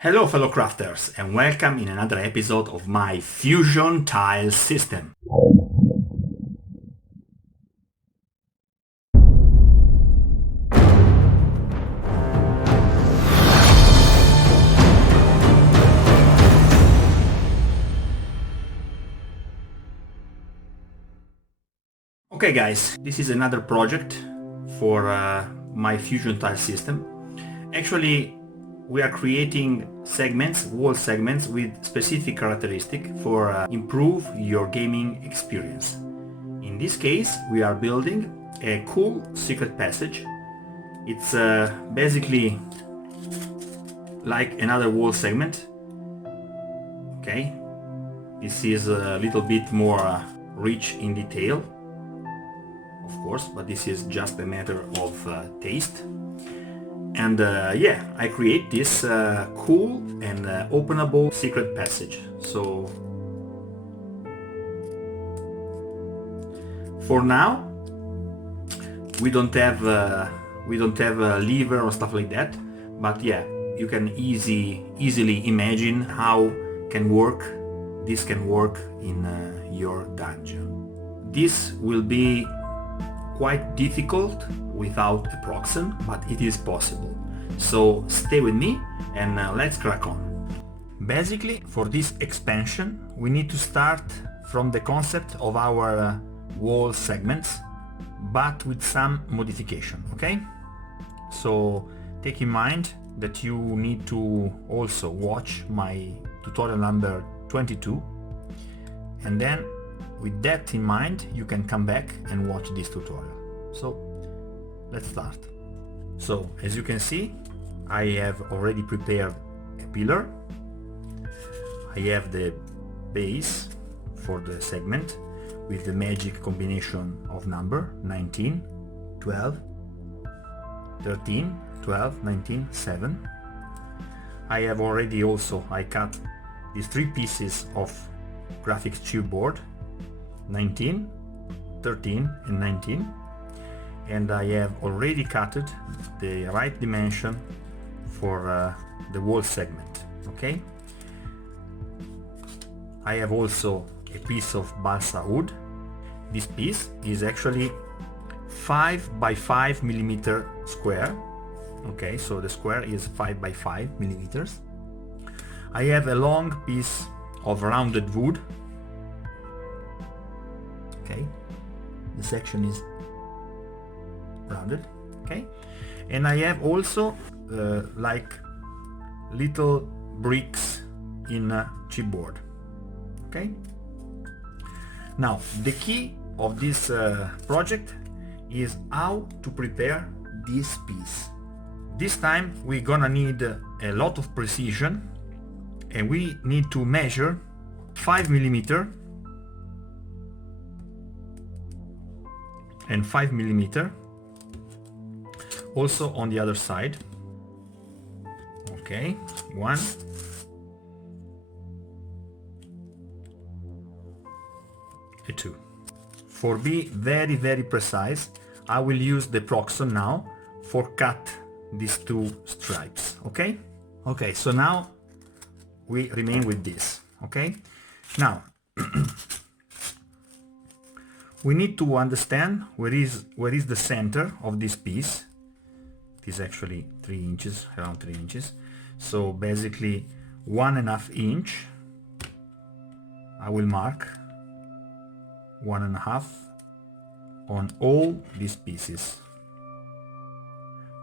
Hello fellow crafters and welcome in another episode of my fusion tile system. Okay guys, this is another project for my fusion tile system. Actually, we are creating segments, wall segments with specific characteristic for improve your gaming experience. In this case, we are building a cool secret passage. It's basically like another wall segment. Okay, this is a little bit more rich in detail, of course, but this is just a matter of taste. And yeah, I create this cool and openable secret passage. So for now, we don't have a lever or stuff like that. But yeah, you can easily imagine how this can work in your dungeon. This will be quite difficult without a proxen, but it is possible. So stay with me and let's crack on. Basically, for this expansion, we need to start from the concept of our wall segments, but with some modification, okay? So take in mind that you need to also watch my tutorial number 22, and then with that in mind, you can come back and watch this tutorial. So let's start. So as you can see, I have already prepared a pillar. I have the base for the segment with the magic combination of number 19, 12, 13, 12, 19, 7. I have already I cut these 3 pieces of graphics chipboard, 19, 13 and 19, and I have already cut the right dimension for the wall segment. Okay, I have also a piece of balsa wood. This piece is actually 5 by 5 millimeter square. Okay, so the square is 5 by 5 millimeters. I have a long piece of rounded wood. Okay, the section is rounded. Okay, and I have also like little bricks in chipboard. Okay, now the key of this project is how to prepare this piece. This time we're gonna need a lot of precision, and we need to measure 5 millimeter and 5 millimeter also on the other side. Okay, 1, 2. For be very precise, I will use the proxen now for cut these 2 stripes. Okay, so now we remain with this. Okay, now we need to understand where is the center of this piece. It is actually 3 inches, around 3 inches. So basically 1.5 inch. I will mark 1.5 on all these pieces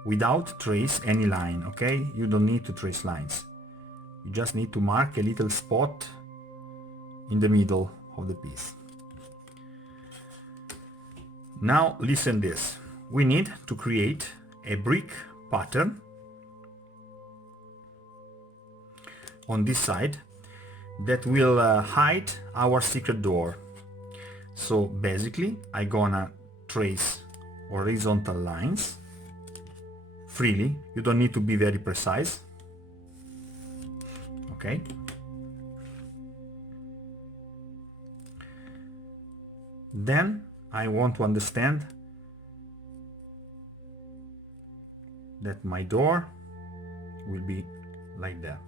without trace any line. Okay, you don't need to trace lines. You just need to mark a little spot in the middle of the piece. Now listen this. We need to create a brick pattern on this side that will hide our secret door. So basically I'm gonna trace horizontal lines freely. You don't need to be very precise. Okay, then I want to understand that my door will be like that.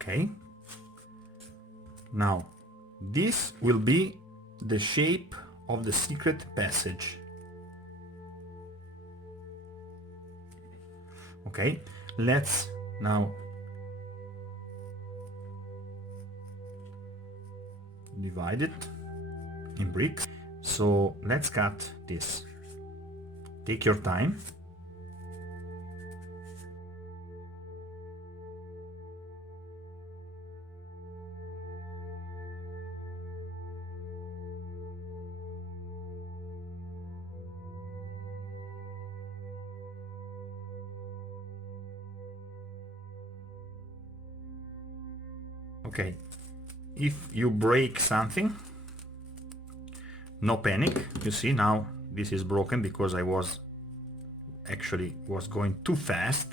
Okay. Now, this will be the shape of the secret passage. Okay, let's now divide it in bricks. So let's cut this. Take your time. Okay, if you break something, no panic. You see, now this is broken because I was going too fast.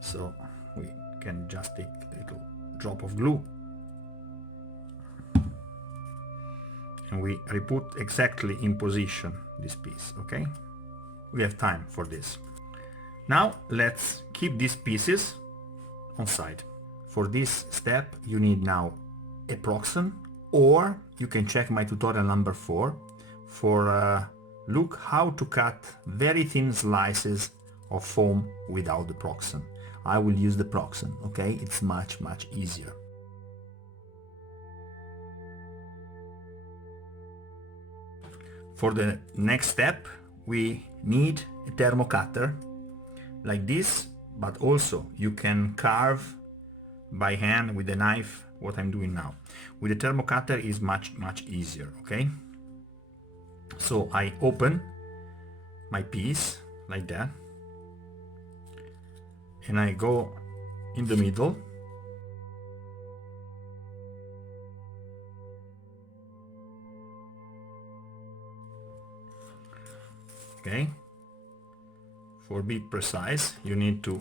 So we can just take a little drop of glue and we re-put exactly in position this piece. Okay, we have time for this. Now let's keep these pieces on side. For this step you need now a proxen, or you can check my tutorial number 4 for look how to cut very thin slices of foam without the proxen. I will use the proxen, okay? It's much easier. For the next step we need a thermo cutter like this, but also you can carve by hand with a knife, what I'm doing now. With a thermo cutter is much easier, okay? So I open my piece like that and I go in the middle. Okay, for be precise you need to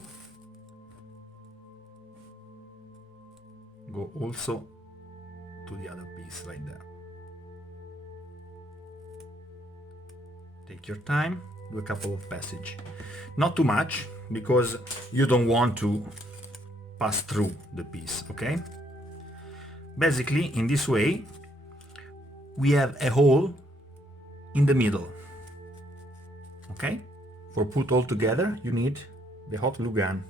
go also to the other piece like that. Take your time, do a couple of passages, not too much because you don't want to pass through the piece. Okay, basically in this way we have a hole in the middle. Okay, for put all together you need the hot glue gun.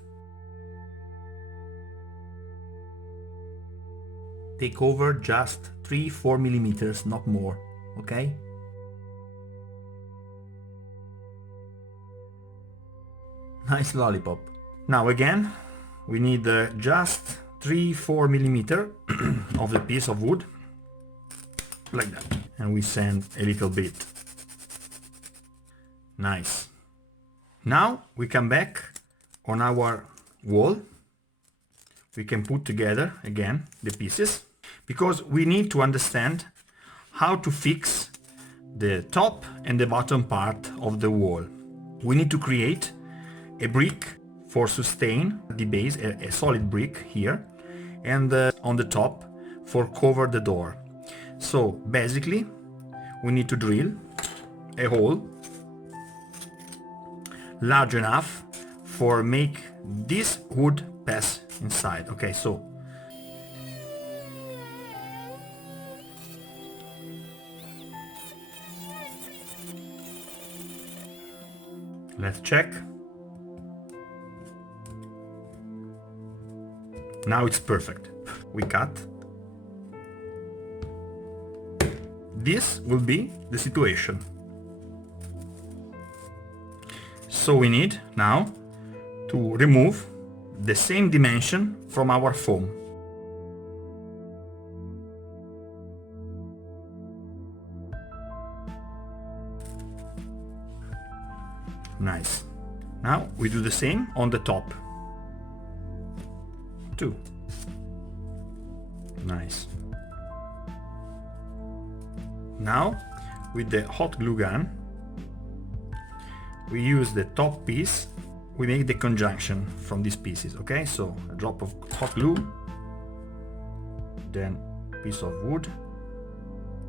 Take over just 3-4 millimeters, not more. Okay, nice lollipop. Now again we need just 3-4 millimeter of the piece of wood like that, and we sand a little bit. Nice. Now we come back on our wall. We can put together again the pieces because we need to understand how to fix the top and the bottom part of the wall. We need to create a brick for sustain the base, a solid brick here, and on the top for cover the door. So basically we need to drill a hole large enough for make this wood pass inside. Okay, so let's check. Now it's perfect. We cut. This will be the situation. So we need now to remove the same dimension from our foam. Nice. Now we do the same on the top. Too. Nice. Now with the hot glue gun we use the top piece, we make the conjunction from these pieces. Okay, so a drop of hot glue, then piece of wood,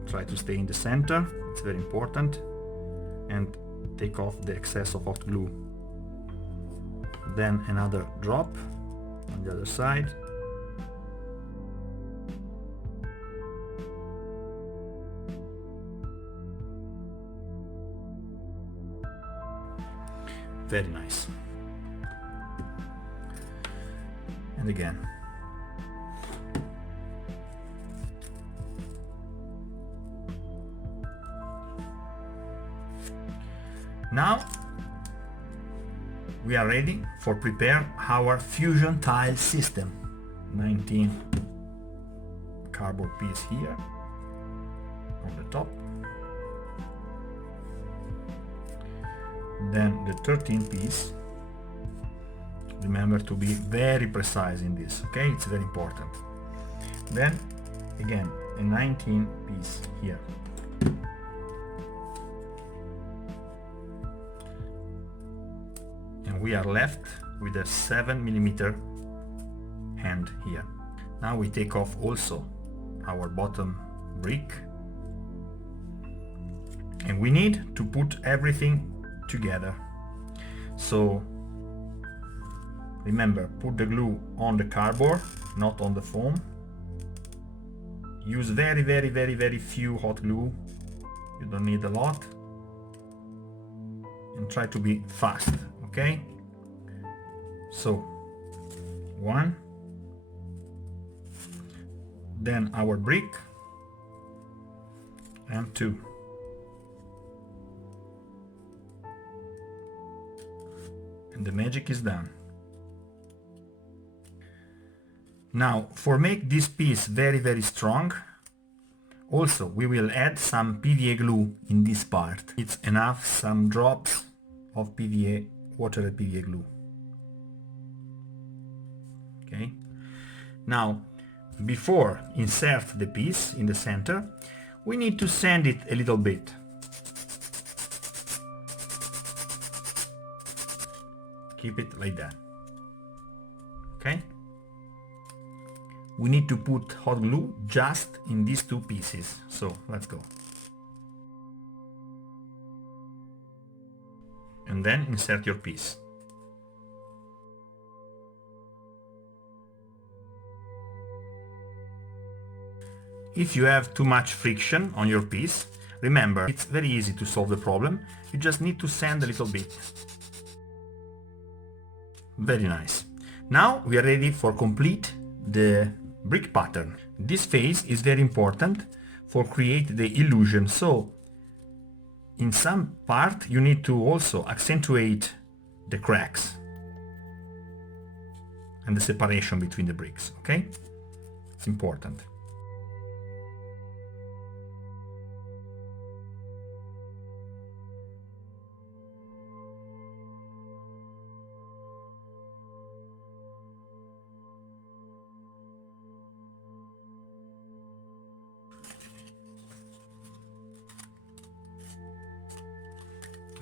try to stay in the center, it's very important, and take off the excess of hot glue, then another drop on the other side, Very nice. And again. Now we are ready for prepare our fusion tile system. 19 cardboard piece here on the top, then the 13 piece. Remember to be very precise in this, okay? It's very important. Then again a 19 piece here. And we are left with a 7mm hand here. Now we take off also our bottom brick, and we need to put everything together. So remember, put the glue on the cardboard, not on the foam. Use very few hot glue. You don't need a lot. And try to be fast, okay? So 1, then our brick, and 2. And the magic is done. Now, for make this piece very strong, also we will add some PVA glue in this part. It's enough, some drops of PVA, water PVA glue. Okay. Now, before insert the piece in the center, we need to sand it a little bit. Keep it like that. Okay. We need to put hot glue just in these 2 pieces. So let's go. And then insert your piece. If you have too much friction on your piece, remember, it's very easy to solve the problem. You just need to sand a little bit. Very nice. Now we are ready for complete the brick pattern. This phase is very important for create the illusion. So in some part you need to also accentuate the cracks and the separation between the bricks, okay? It's important.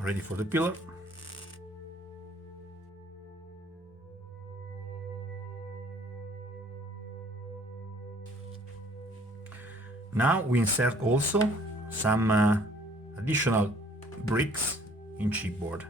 Ready for the pillar. Now we insert also some additional bricks in chipboard.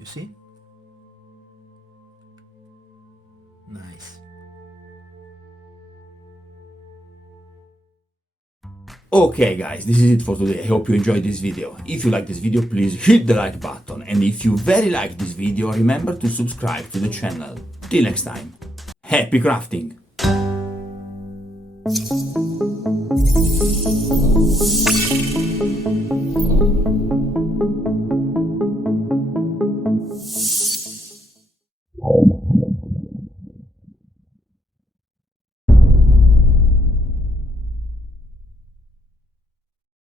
You see? Nice. Okay guys, this is it for today. I hope you enjoyed this video. If you like this video, please hit the like button, and if you very like this video, remember to subscribe to the channel. Till next time, happy crafting!